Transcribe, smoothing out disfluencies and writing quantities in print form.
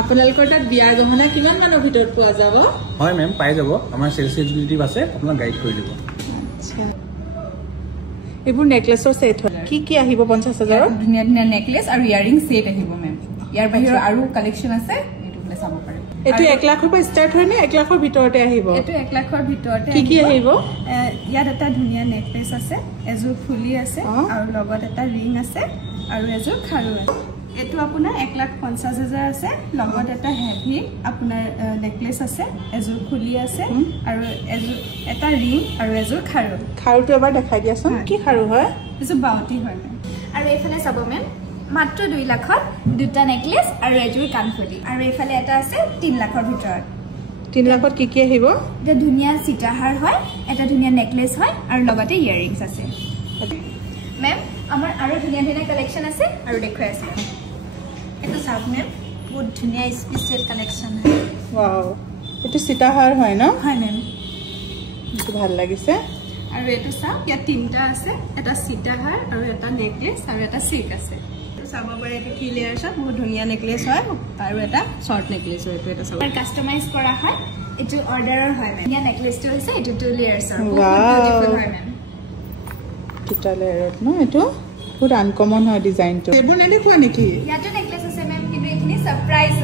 আপোনালোকৰ তাত বিয়া গহনা কিমান মানৰ ভিতৰত পোৱা যাব হয় মেম পাই যাব আমাৰ সেলস এক্সিকিউটিভ আছে আপোনাক গাইড কৰি দিব আচ্ছা এইবোৰ নেকলেছৰ সেট হয় কি আহিব 50000 ধুনিয়া ধুনিয়া নেকলেছ আৰু ইয়াৰিং সেট আহিব মেম ইয়াৰ বাহিৰৰ আৰু কালেকচন আছে এটো প্লে চাব পাৰে এটো 1 লাখৰ পৰা স্টাৰ্ট হয় নে 1 লাখৰ ভিতৰতে আহিব এটো 1 লাখৰ ভিতৰতে কি আহিব ইয়াত এটা ধুনিয়া নেকলেছ আছে এজোৰ ফুলি আছে আৰু লগত এটা ৰিং আছে আৰু এজোৰ খাৰু আছে এটো আপোনাৰ 1,50,000 আছে লগত এটা হেভি আপোনাৰ নেকলেছ আছে এজোৰ খুলি আছে আৰু এজোৰ এটা ৰিং আৰু এজোৰ খাৰুটো এবাৰ দেখাই দিয়াচোন কি খাৰু হয় এজোৰ বাউটি হয় মেম আৰু এইফালে চাব মেম মাত্ৰ 2 লাখত দুটা নেকলেছ আৰু এজোৰ কাণফুলি আৰু এইফালে এটা আছে 3 লাখৰ ভিতৰত 3 লাখত কি আহিব এটা ধুনিয়া সীতাহাৰ হয় এটা ধুনিয়া নেকলেছ হয় আৰু লগতে ইয়াৰিংছ আছে মেম আমাৰ আৰু ধুনিয়া ধুনিয়া কালেকচন আছে আৰু দেখুৱাই আছে এটো চাব মেম বহুত ধুনিয়া স্পেশাল কালেকচন হয় ওয়াও এটো সীতাহাৰ হয় ন হয় মেম এটো ভাল লাগিছে আৰু এটো চাব ইয়াত তিনটা আছে এটা সীতাহাৰ আৰু এটা নেকলেছ আৰু এটা সিল্ক আছে চাব পাৰে এটো 3 লেয়াৰছত বহুত ধুনিয়া নেকলেছ হয় আৰু এটা শৰ্ট নেকলেছ হয় এটো এটা চাব কাস্টমাইজ কৰা হয় এটো অৰ্ডাৰৰ হয় মেম ধুনিয়া নেকলেছটো হৈছে এটো 2 লেয়াৰছৰ বহুত বিউটিফুল হয় মেম দুটা লেয়াৰত ন এটো বহুত আনকমন হয় ডিজাইনটো এইবোৰ নেদেখুৱা নেকি ইয়াতে নেকলেছ আছে মেম কিন্তু এইখিনি সাৰপ্ৰাইজ